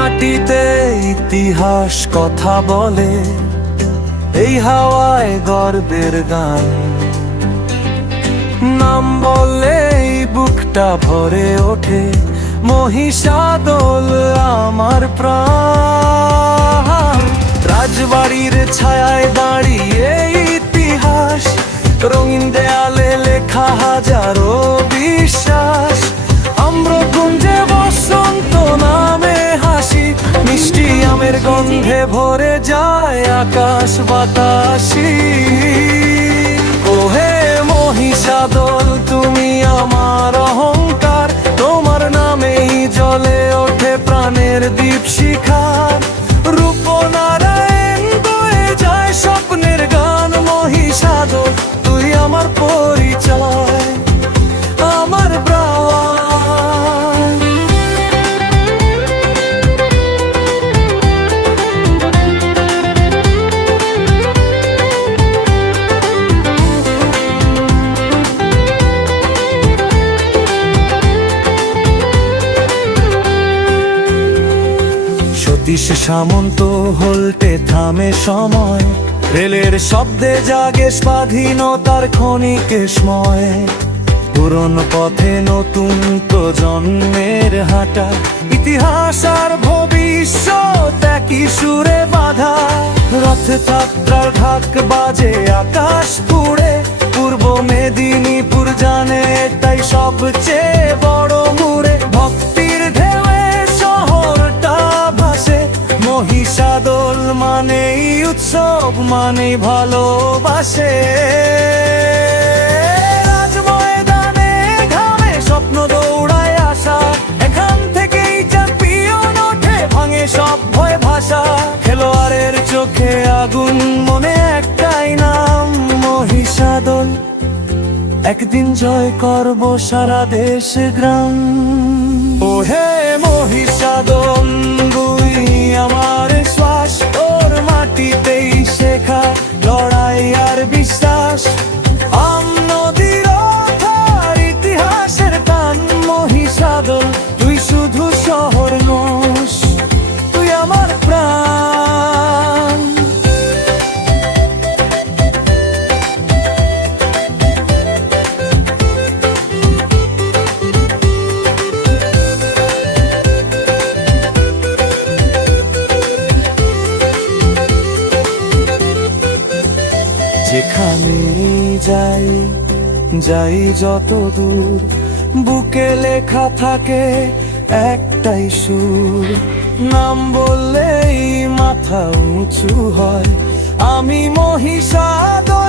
মাটিতে ইতিহাস কথা বলে, এই হাওয়ায় গর্বের গান। নাম বললে এই বুকটা ভরে ওঠে, মহিষাদল আমার প্রাণ। রাজবাড়ির ছায়ায় দাঁড়িয়ে ইতিহাস, রঙিন দেয়ালে লেখা হাজারো বিশ্বাস। আম্রকুঞ্জে বসন্ত নামে হাসি, মিষ্টি আমের গন্ধে ভরে যায় আকাশ বাতাসি। ওহে মহিষাদল তুমি আমার অহংকার, তোমার নামেই জ্বলে ওঠে প্রাণের দীপ শিখার। রূপনারায়ণ বয়ে যায় স্বপ্নের গান, মহিষাদল তুই আমার পরিচয়, আমার প্রাণ। সতীশ সামন্ত হলটে থামে সময়, রেলের শব্দে জাগে স্বাধীনতার ক্ষণিকেশময়। পুরনো পথে নতুন প্রজন্মের হাঁটা, ইতিহাস আর ভবিষ্যৎ একই সুরে বাঁধা। রথযাত্রার ঢাক বাজে আকাশ পুড়ে, পূর্ব মেদিনীপুর জানে তাই সবচেয়ে বড় মুড়ে। ভক্তির ঢেউয়ে শহরটা ভাসে, মহিষাদল মানেই উৎসব, মানেই ভালোবাসে। রাজময়দানে ঘামে স্বপ্ন দৌড়ায় আসা, এখান থেকেই চ্যাম্পিয়ন ওঠে, ভাঙে সব ভয় ভাষা। খেলোয়াড়ের চোখে আগুন, মনে একটাই নাম মহিষাদল। একদিন জয় করব সারা দেশ গ্রাম। ও হে মহিষাদল তুই আমার শ্বাস, তোর মাটিতেই শেখা লড়াই আর বিশ্বাস। নদীর ওঠার ইতিহাসের টান, মহিষাদল তুই শুধু শহর নস, তুই আমার প্রাণ। যেখানে যাই যাই যত দূর, বুকে লেখা থাকে একটাই সুর। নাম বললেই মাথা উঁচু হয়, আমি মহিষাদল।